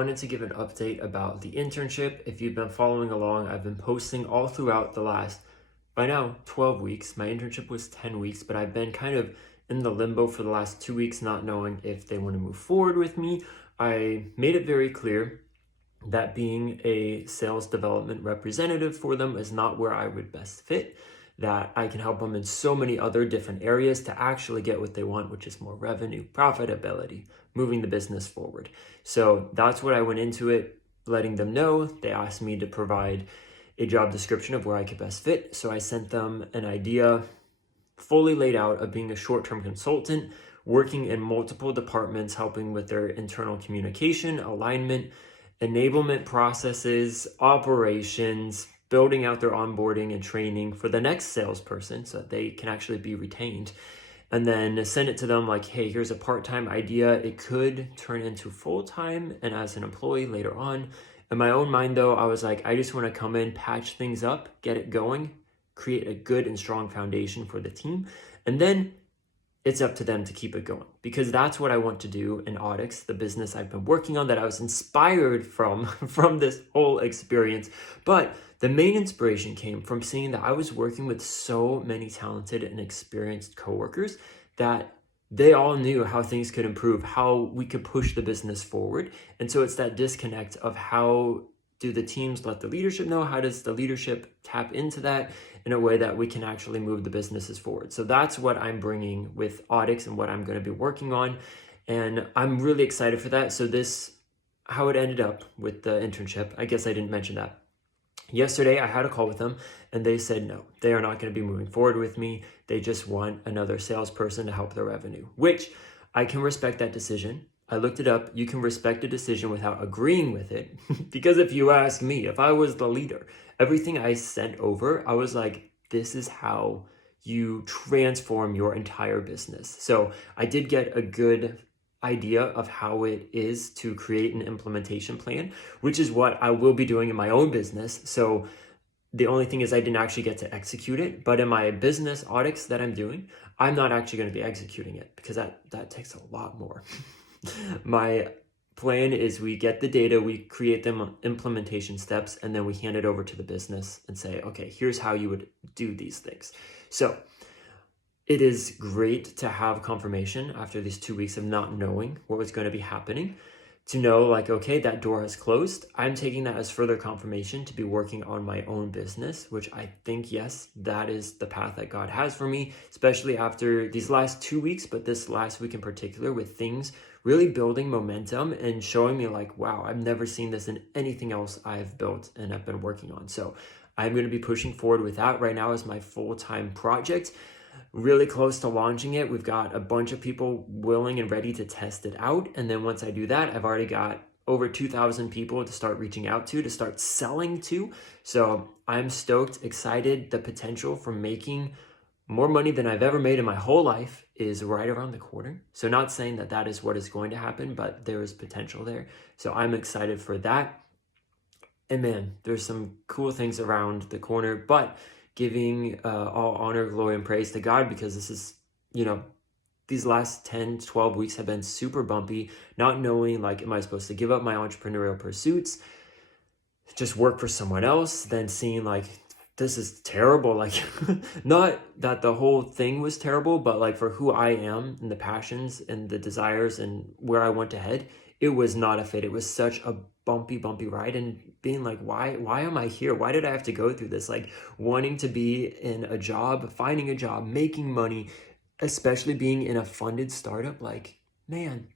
Wanted to give an update about the internship. If you've been following along, I've been posting all throughout the last, by now, 12 weeks. My internship was 10 weeks, but I've been kind of in the limbo for the last 2 weeks, not knowing if they want to move forward with me. I made it very clear that being a sales development representative for them is not where I would best fit, that I can help them in so many other different areas to actually get what they want, which is more revenue, profitability, moving the business forward. So that's what I went into it, letting them know. They asked me to provide a job description of where I could best fit. So I sent them an idea fully laid out of being a short-term consultant, working in multiple departments, helping with their internal communication, alignment, enablement processes, operations, building out their onboarding and training for the next salesperson so that they can actually be retained. And then send it to them like, hey, here's a part-time idea. It could turn into full-time and as an employee later on. In my own mind though, I was like, I just want to come in, patch things up, get it going, create a good and strong foundation for the team. And then it's up to them to keep it going, because that's what I want to do in Audyx, the business I've been working on that I was inspired from this whole experience. But the main inspiration came from seeing that I was working with so many talented and experienced coworkers that they all knew how things could improve, how we could push the business forward. And so it's that disconnect of how do the teams let the leadership know? How does the leadership tap into that in a way that we can actually move the businesses forward? So that's what I'm bringing with Audyx and what I'm going to be working on. And I'm really excited for that. So how it ended up with the internship, I guess I didn't mention that. Yesterday, I had a call with them and they said, no, they are not going to be moving forward with me. They just want another salesperson to help their revenue, which I can respect that decision. I looked it up. You can respect a decision without agreeing with it. Because if you ask me, if I was the leader, everything I sent over, I was like, this is how you transform your entire business. So I did get a good idea of how it is to create an implementation plan, which is what I will be doing in my own business. So the only thing is I didn't actually get to execute it, but in my business Audyx that I'm doing, I'm not actually going to be executing it because that takes a lot more. My plan is we get the data, we create them implementation steps, and then we hand it over to the business and say, okay, here's how you would do these things. So it is great to have confirmation after these 2 weeks of not knowing what was going to be happening, to know like, okay, that door has closed. I'm taking that as further confirmation to be working on my own business, which I think, yes, that is the path that God has for me, especially after these last 2 weeks, but this last week in particular, with things really building momentum and showing me like, wow, I've never seen this in anything else I've built and I've been working on. So I'm going to be pushing forward with that right now as my full-time project. Really close to launching it. We've got a bunch of people willing and ready to test it out. And then once I do that, I've already got over 2,000 people to start reaching out to start selling to. So I'm stoked, excited. The potential for making more money than I've ever made in my whole life is right around the corner. So not saying that that is what is going to happen, but there is potential there. So I'm excited for that. And man, there's some cool things around the corner, but giving all honor, glory, and praise to God, because this is, these last 10, 12 weeks have been super bumpy, not knowing, like, am I supposed to give up my entrepreneurial pursuits, just work for someone else, then seeing, like, this is terrible. Like, not that the whole thing was terrible, but, like, for who I am and the passions and the desires and where I want to head, it was not a fit. It was such a bumpy ride, and being like, why am I here? Why did I have to go through this? Like, wanting to be in a job, finding a job, making money, especially being in a funded startup. Like, man,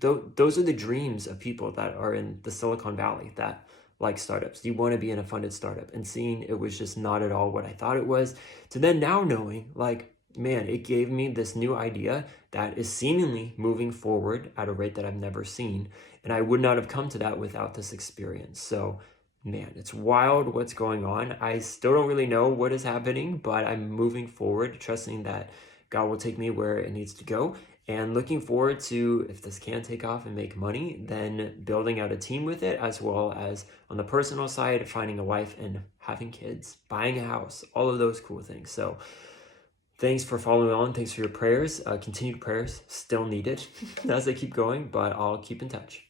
those are the dreams of people that are in the Silicon Valley that like startups. You want to be in a funded startup, and seeing it was just not at all what I thought it was, to then now knowing, like, man, it gave me this new idea that is seemingly moving forward at a rate that I've never seen. And I would not have come to that without this experience. So, man, it's wild what's going on. I still don't really know what is happening, but I'm moving forward, trusting that God will take me where it needs to go. And looking forward to, if this can take off and make money, then building out a team with it, as well as on the personal side, finding a wife and having kids, buying a house, all of those cool things. So thanks for following on. Thanks for your prayers. Continued prayers still needed as I keep going, but I'll keep in touch.